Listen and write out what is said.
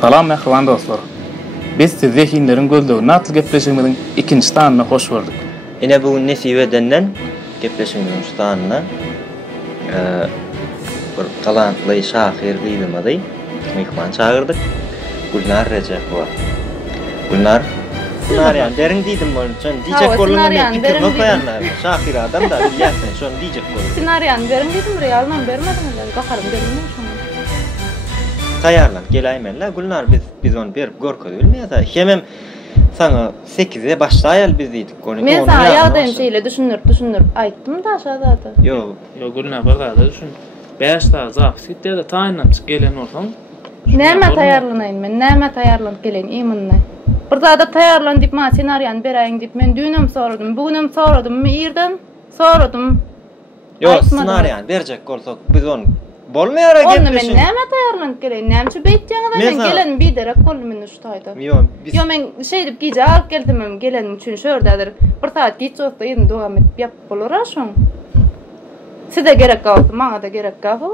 Salam mehriban dostlar. Biz sizde hinlerin gözlüğüne atlı gepleşimizin ikinci tanına hoş bulduk. Yine bugün Nesibe'denden gepleşimizin şu tanına bir talantlı şahir gıydımaday mihman çağırdık. Gülnar Recepova. Gülnar yani derin deydim onun için diyecek kolunu bitirme koyanlar. Şahir adam da biliyorsun şunu diyecek kolunu. Senaryan derin deydim realman vermedim. Bakarım dedim şunu. Tayarlan gelaymenler Gülnar biz onu berip görködü bilmeýär da hemem sana 8'e başlayal biz diýdik onu. Men sana ýagdaýym şeýle düşünürip aýtdym da şazada. Yo Gülnar bagada düşün. 5 ta zapis gitdi da taýynam gelen bolsaň. Näme taýarlanaýyn men? Näme taýarlanyp gelen iýminde? Bir zada taýarlan diýip ma senarýany beraýyn diýip men dünem soradym, bugünem soradym, ýerden soradym. Yo senarýany berjek bolsak biz onu bolmaýar gepleşin. Onu men näme taýarlanyp gelen? Näme beýtýäňizden men gelen biderek boldy men uştaýdy. Yo men şey diýip gije alyp geldim gelen üçin şördedir. Bir saat geçýärdi ýene dowam edip ýap bolar aşaň. Size gerek kaldı, bana da gerek kaldı.